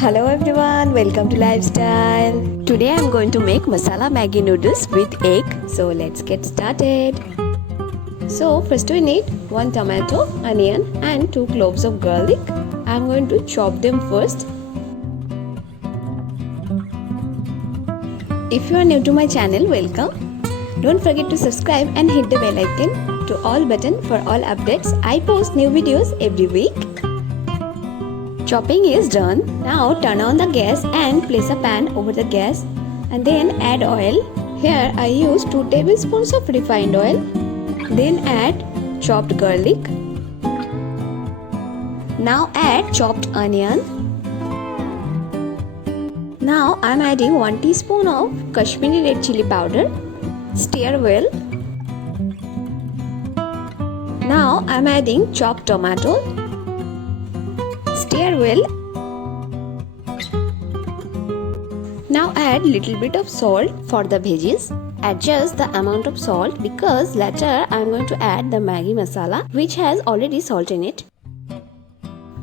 Hello everyone, welcome to Lifestyle. Today I'm going to make Masala Maggi Noodles with egg. So let's get started. So first we need 1 tomato, onion and 2 cloves of garlic. I'm going to chop them first. If you are new to my channel, welcome. Don't forget to subscribe and hit the bell icon to all button for all updates. I post new videos every week. Chopping is done. Now turn on the gas and place a pan over the gas and then add oil. Here I use 2 tablespoons of refined oil. Then add chopped garlic. Now add chopped onion. Now I am adding 1 teaspoon of Kashmiri Red chili powder. Stir well. Now I am adding chopped tomato. Stir well. Now add little bit of salt for the veggies. Adjust the amount of salt because later I am going to add the Maggi masala which has already salt in it.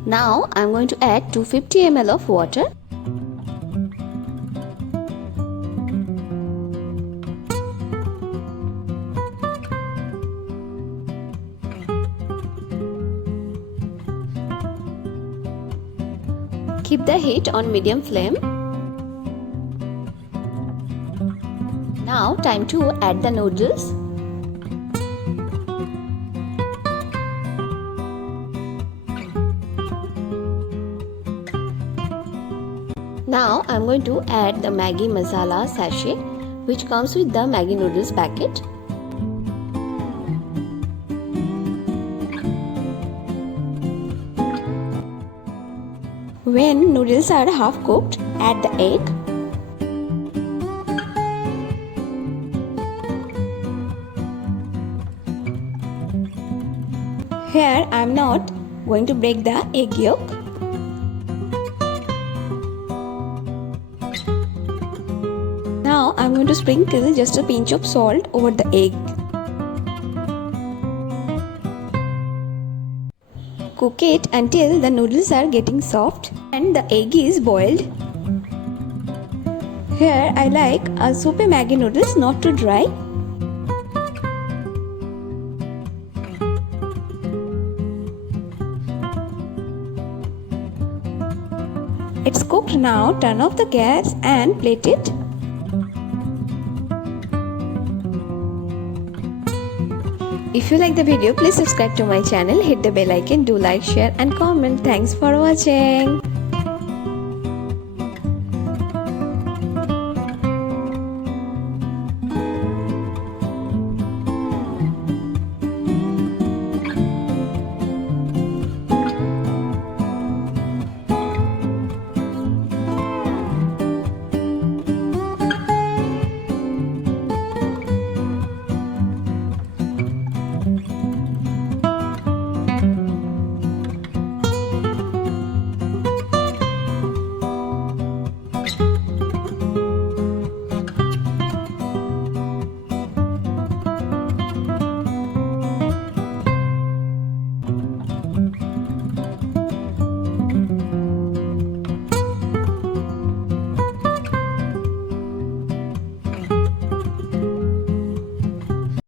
Now I am going to add 250 ml of water. Keep the heat on medium flame. Now time to add the noodles. Now I am going to add the Maggi masala sachet which comes with the Maggi noodles packet. When noodles are half cooked, add the egg. Here I am not going to break the egg yolk. Now I am going to sprinkle just a pinch of salt over the egg. Cook it until the noodles are getting soft and the egg is boiled. Here I like a soupy Maggi noodles, not too dry. It's cooked now. Turn off the gas and plate it. If you like the video, please subscribe to my channel, hit the bell icon, do like, share and comment. Thanks for watching.